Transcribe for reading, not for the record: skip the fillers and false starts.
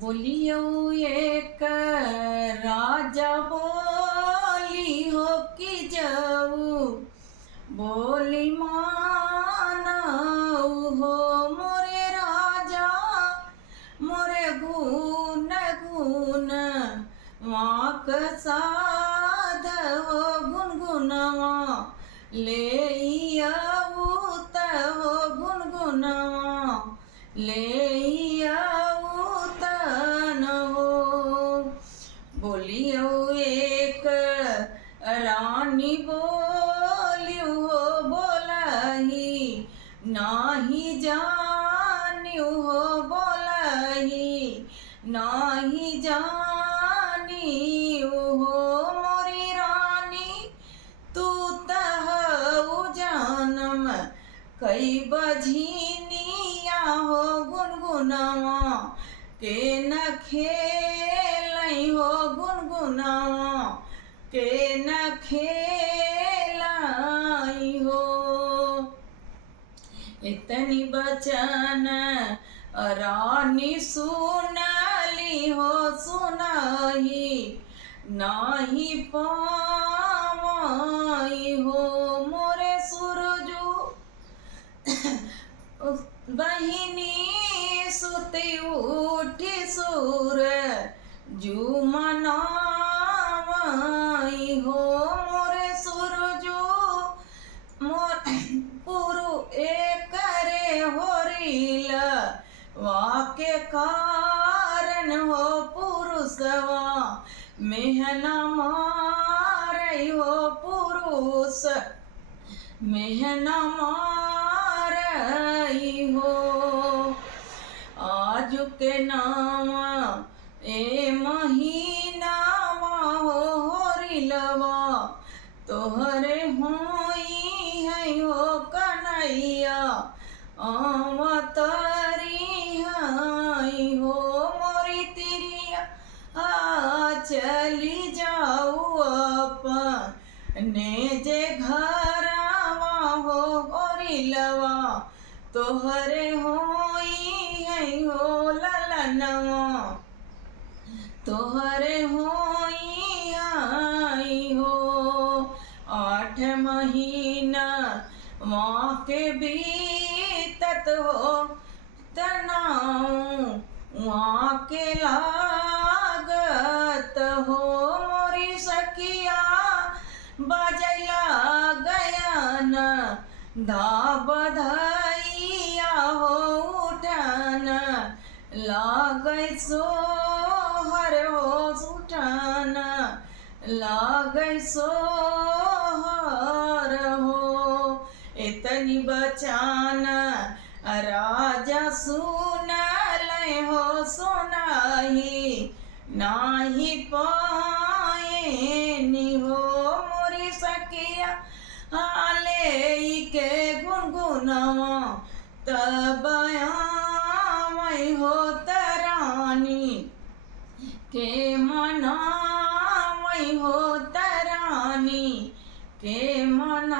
बोलियो एक राजा बोली हो कि जाऊ बोली मानऊ हो मोरे राजा मोरे गुण गुण वाक साध हो गुनगुनवा ले आऊ हो गुनगुनवा ले बोलियो एक रानी बोलियो हो बोलही नाही जानियो हो बोलही नाही जानियो हो मोरी रानी तू तहु जानम कई बझिनिया हो गुनगुनवा के न खेलई हो गुनगुनवा के न खेलाई हो। इतनी बचन रानी सुनली हो सुनही नाही पावई हो मोरे सुरजू बहिनी सुती उठी सुर जू मनावई हो मोरे सुरजू मोर पुरु एक रे होरिल वाके कारण हो पुरुषवा मेहना मारई हो पुरुष मेहना मारई हो। आज के नाम ए महीनावा हो होरिलवा तोहरे होई है हो कन्हैया अवतरी है हो मोरी तिरिया चली जाऊ अपने जे घरवा हो होरिलवा तोहरे होई है हो ललनवा तोहरे होई आई हो। 8 महीना माँ के बीतत हो तनाऊ वहाँ के लागत हो मोरी सखिया बजला गया न धा बधाइया हो उठन लागै सोहर हो उठन लागै सोहर हो। इतनी बचान राजा सुनलै हो सुनाही नाही पाएनी हो मोरी सखिया हाले के गुनगुनवा तब आवै हो तरानी के मनावै हो तरानी के मना